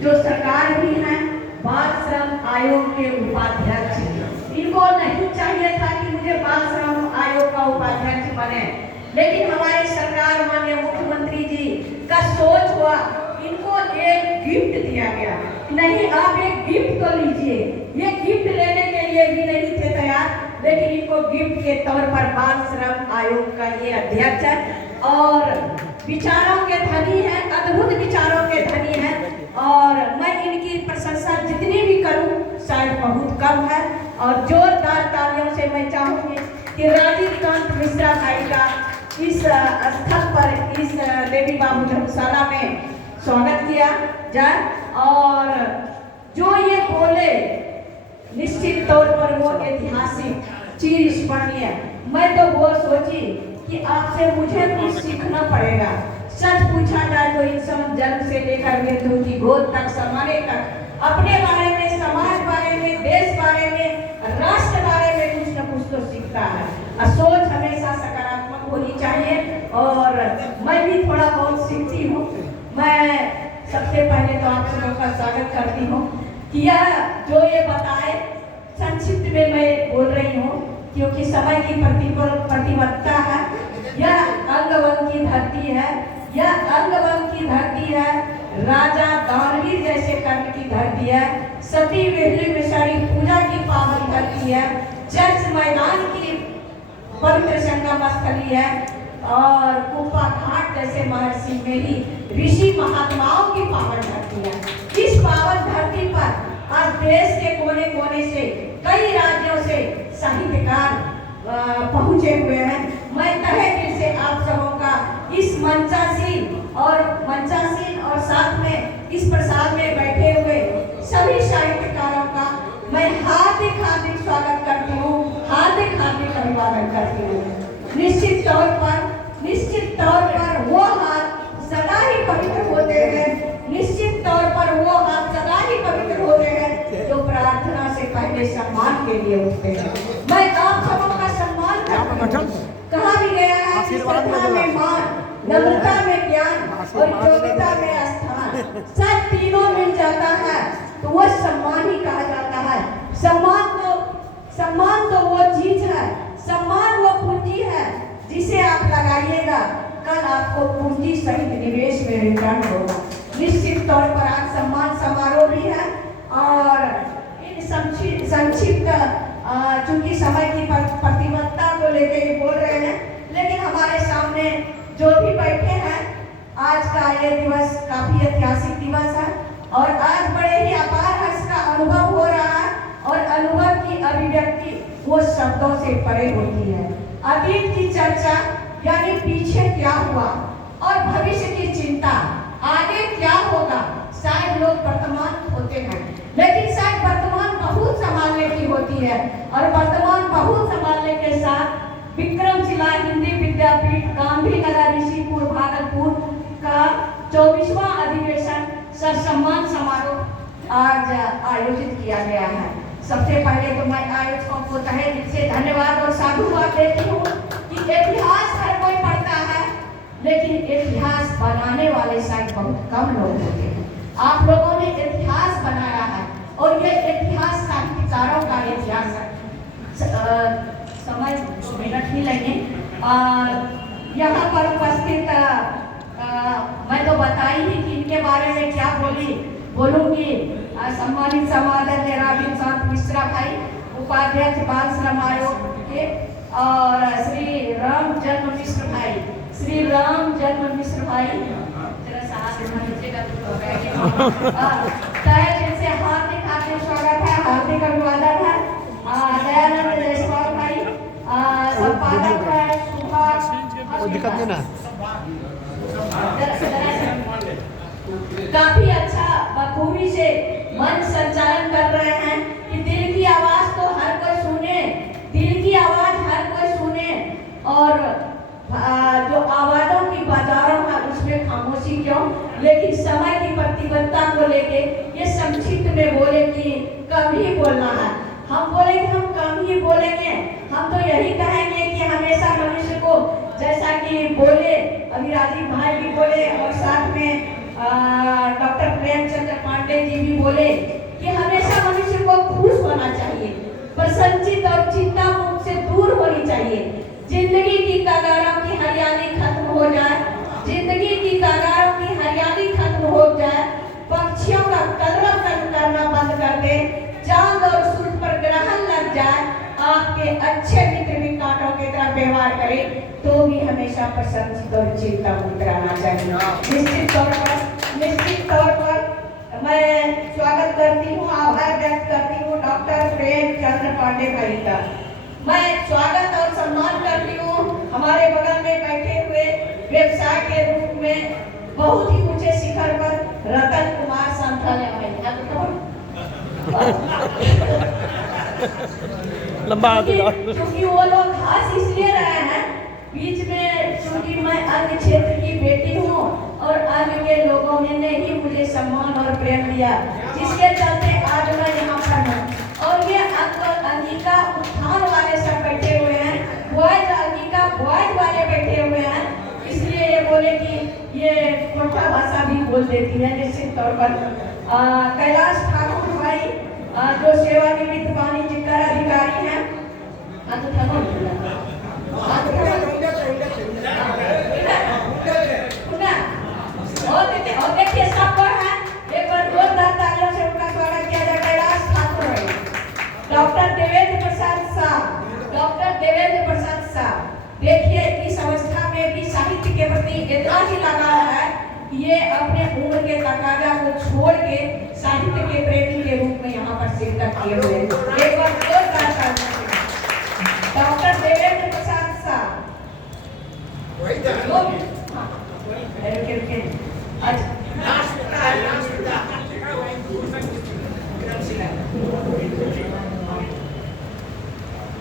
जो सरकार भी है बाल श्रम आयोग के उपाध्यक्ष, इनको नहीं चाहिए था कि मुझे बाल श्रम आयोग का उपाध्यक्ष बने, लेकिन हमारी सरकार माननीय मुख्यमंत्री जी का सोच हुआ, इनको एक गिफ्ट दिया गया। नहीं, आप एक गिफ्ट तो लीजिए। ये गिफ्ट लेने के लिए भी नहीं थे तैयार, लेकिन इनको गिफ्ट के तौर पर बाल श्रम आयोग का ये अध्यक्ष है और विचारों के धनी है, अद्भुत विचारों के धनी है। और मैं इनकी प्रशंसा जितनी भी करूं शायद बहुत कम है। और जोरदार तालियों से मैं चाहूंगी कि राजीव कांत मिश्रा भाई का इस स्थल पर, इस देवी बाबू धर्मशाला में स्वागत किया जाए। और जो ये बोले निश्चित तौर पर वो ऐतिहासिक चीज स्मरणीय। मैं तो वो सोची कि आपसे मुझे भी सीखना पड़ेगा। सच पूछा जाए तो इंसान जन्म से लेकर मृत्यु की गोद तक समाने तक अपने बारे में, समाज बारे में, देश बारे में, राष्ट्र बारे में कुछ न कुछ तो सीखता है। सोच हमेशा सकारात्मक होनी चाहिए और मैं भी थोड़ा बहुत सीखती हूँ। मैं सबसे पहले तो आप सबों का स्वागत करती हूँ कि यह जो ये बताए संक्षिप्त में मैं बोल रही हूँ, क्योंकि समय की प्रतिबद्धता है। यह अंगवंग की धरती है, यह अंगवंग की धरती है, राजा दानवीर जैसे कर्ण की धरती है, सती वेहली मिशारी पूजा की पावन धरती है, चर्च मैदान की पवित्र संगम स्थली है और कुप्पा घाट जैसे महर्षि में ही ऋषि महात्माओं की पावन धरती है। इस पावन धरती पर आज देश के कोने कोने से, कई राज्यों से साहित्यकार पहुंचे हुए हैं। मैं तहे दिल से आप सबों का इस मंचासीन और साथ में इस प्रसाद में बैठे हुए सभी साहित्यकारों का मैं हार्दिक स्वागत करती हूँ, हार्दिक अभिवादन करती हूँ। निश्चित तौर पर वो हाथ सदा ही पवित्र होते हैं, निश्चित तौर पर वो हाथ सदा ही पवित्र होते हैं जो प्रार्थना से पहले सम्मान के लिए उठते हैं। मैं आप सबों का सम्मान करती हूँ। कहा भी गया है कि श्रद्धा में मान, नम्रता में ज्ञान और योग्यता में स्थान, सब तीनों मिल जाता है तो वह सम्मान ही कहा जाता है। सम्मान तो वो चीज है, सम्मान वो पूंजी है जिसे आप लगाइएगा, कल आपको पूंजी सहित निवेश में रिटर्न होगा। निश्चित तौर पर आज सम्मान समारोह भी है और इन संक्षिप्त चूंकि समय की प्रतिबद्धता को लेकर ये बोल रहे हैं, लेकिन हमारे सामने जो भी बैठे हैं, आज का ये दिवस काफी ऐतिहासिक दिवस है और आज बड़े ही अपार हर्ष का अनुभव हो रहा है और अनुभव की अभिव्यक्ति वो शब्दों से परे होती है। अतीत की चर्चा यानी पीछे क्या हुआ और भविष्य की चिंता, आगे क्या होगा, शायद लोग वर्तमान होते हैं, लेकिन शायद वर्तमान बहुत संभालने की होती है और वर्तमान बहुत संभालने के साथ विक्रमशिला हिंदी विद्यापीठ गांधीनगर ऋषिपुर भागलपुर का 24वां अधिवेशन सम्मान समारोह आज आयोजित किया गया है। सबसे पहले तो मैं आयोजकों को तहे दिल से धन्यवाद और साधुवाद देती हूँ कि इतिहास हर कोई पढ़ता है, लेकिन इतिहास बनाने वाले शायद बहुत कम लोग होते हैं। आप लोगों ने इतिहास बनाया है और ये इतिहास साहित्यकारों का इतिहास है। समय मिनट ही लगे। यहाँ पर उपस्थित मैं तो बताई ही कि इनके बारे में क्या बोलूँगी। सम्मानित समादरणीय राजीव कांत मिश्रा भाई, उपाध्यक्ष बाल श्रम आयोग के, और श्री राम जन्म मिश्र भाई, जरा सा हाथ लीजिएगा तो तहे दिल से हार्दिक स्वागत है, हार्दिक अभिवादन है। दयानंद जायसवाल भाई संपादक है, दिक्कत नहीं ना, काफी अच्छा बखूबी से मंच संचालन कर रहे हैं कि दिल की आवाज तो हर कोई सुने, दिल की आवाज हर कोई सुने और जो आवाजों की बाजारों है उसमें खामोशी क्यों। लेकिन समय की प्रतिबद्धता को लेके ये संक्षिप्त में बोले कि कम ही बोलना है। हम बोलेंगे, हम कम ही बोलेंगे। हम तो यही कहेंगे कि हमेशा मनुष्य को, जैसा कि बोले अभी राजीव भाई भी बोले और साथ में डॉक्टर प्रेमचंद्र पांडे बोले कि हमेशा मनुष्य को खुश होना चाहिए, प्रसन्नचित और चिंता मुक्त से दूर होनी चाहिए। जिंदगी की कगारों की हरियाली खत्म हो जाए, जिंदगी की कगारों की हरियाली खत्म हो जाए, पक्षियों का कलरव करना बंद कर दे, चांद और सूरज पर ग्रहण लग जाए, आपके अच्छे मित्र भी कांटों की तरह व्यवहार करें, तो भी हमेशा प्रसन्नचित और चिंता मुक्त रहना चाहिए। निश्चित तौर पर मैं स्वागत करती हूँ, आभार व्यक्त करती हूँ डॉक्टर प्रेमचंद्र पांडे भाई का। मैं स्वागत और सम्मान करती हूँ हमारे बगल में बैठे हुए व्यवसाय के रूप में बहुत ही ऊंचे शिखर पर रतन कुमार संथालिया भाई। लंबा क्योंकि वो लोग घास इसलिए रहे हैं बीच में, क्योंकि मैं अन्य क्षेत्र की बेटी हूँ और अन्य के लोगों ने ही मुझे सम्मान और प्रेम दिया, जिसके चलते आज मैं यहाँ पर हूँ। और ये अंगिका उत्थान वाले सब बैठे हुए हैं, बॉयज अंगिका बॉयज वाले बैठे हुए हैं, इसलिए ये बोले कि ये कोटा भाषा भी बोल देती है। निश्चित तौर पर कैलाश ठाकुर भाई जो सेवानिवृत्त वाणिज्य कर अधिकारी हैं, और देखिए सब पर है, एक बार जोरदार तालियों से उनका स्वागत किया जाए। कैलाश ठाकुर भाई, डॉक्टर देवेंद्र प्रसाद साहब, डॉक्टर देवेंद्र प्रसाद साहब, देखिए इस अवस्था में भी साहित्य के प्रति इतना ही लगाव है, ये अपने उम्र के तकाजा को छोड़ के साहित्य के प्रेमी के रूप में यहाँ पर शिरकत किए हुए हैं। एक बार जोरदार तालियां डॉक्टर देवेंद्र प्रसाद साहब।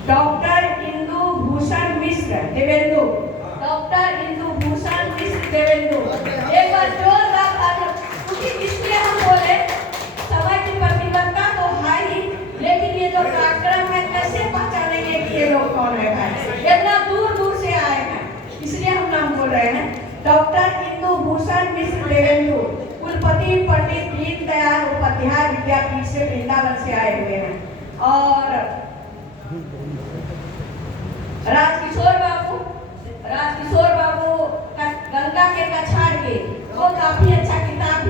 डॉक्टर इंदु भूषण मिश्र देवेंदु, डॉक्टर इंदु भूषण मिश्र देवेंदु, एक बार जोरदार तालियां। क्योंकि इसलिए हम बोले समय की प्रतिबद्धता तो है ही, लेकिन ये जो कार्यक्रम है कैसे पहचानेंगे कि ये लोग कौन है भाई, इतना दूर दूर से आए हैं, इसलिए हम नाम बोल रहे हैं। डॉक्टर इंदु भूषण मिश्र देवेंदु, कुलपति पंडित दीनदयाल उपाध्याय विद्यापीठ से वृंदावन से आए हुए हैं। और राजकिशोर बाबू गंगा के कछाड़ के, वो काफी अच्छा किताब